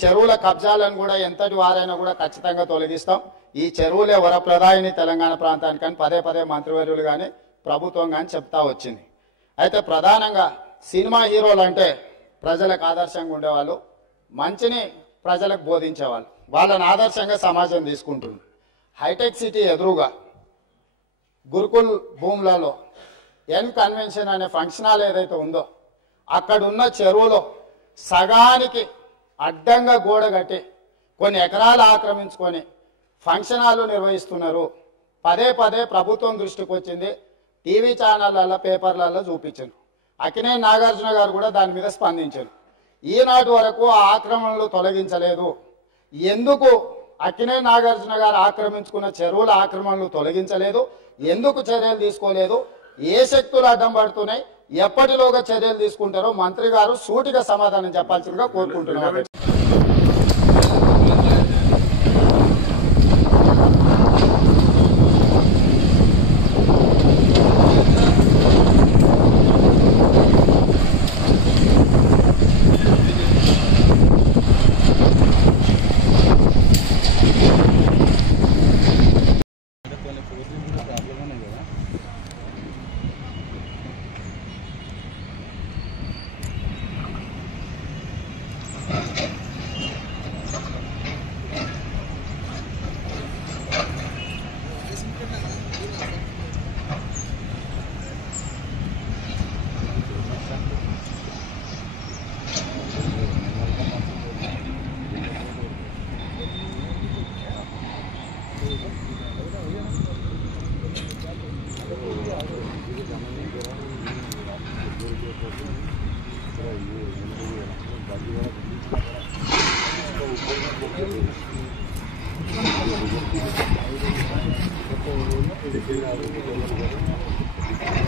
చెరువుల కబ్జాలను కూడా ఎంతటి వారైనా కూడా ఖచ్చితంగా తొలగిస్తాం. ఈ చెరువులే వరప్రదాయిని తెలంగాణ ప్రాంతానికి అని పదే పదే మంత్రివర్యులు కానీ ప్రభుత్వం కానీ చెప్తా వచ్చింది. అయితే ప్రధానంగా సినిమా హీరోలు అంటే ప్రజలకు ఆదర్శంగా ఉండేవాళ్ళు, మంచిని ప్రజలకు బోధించేవాళ్ళు, వాళ్ళని ఆదర్శంగా సమాజం తీసుకుంటుంది. హైటెక్ సిటీ ఎదురుగా గురుకుల్ భూములలో ఎన్ కన్వెన్షన్ అనే ఫంక్షన్ హాల్ ఏదైతే ఉందో అక్కడున్న చెరువులో సగానికి అడ్డంగా గోడ కట్టి కొన్ని ఎకరాలు ఆక్రమించుకొని ఫంక్షన్ హాల్ నిర్వహిస్తున్నారు. పదే పదే ప్రభుత్వం దృష్టికి వచ్చింది, టీవీ ఛానళ్ళల్లో పేపర్లలో చూపించారు. అక్కినేని నాగార్జున గారు కూడా దాని మీద స్పందించారు. ఈనాటి వరకు ఆ ఆక్రమణలు తొలగించలేదు. ఎందుకు అక్కినేని నాగార్జున గారు ఆక్రమించుకున్న చెరువుల ఆక్రమణలు తొలగించలేదు? ఎందుకు చర్యలు తీసుకోలేదు? ఏ శక్తులు అడ్డం పడుతున్నాయి? ఎప్పటిలోగా చర్యలు తీసుకుంటారో మంత్రి గారు సూటిగా సమాధానం చెప్పాల్సిందిగా కోరుకుంటున్నారు. Gracias.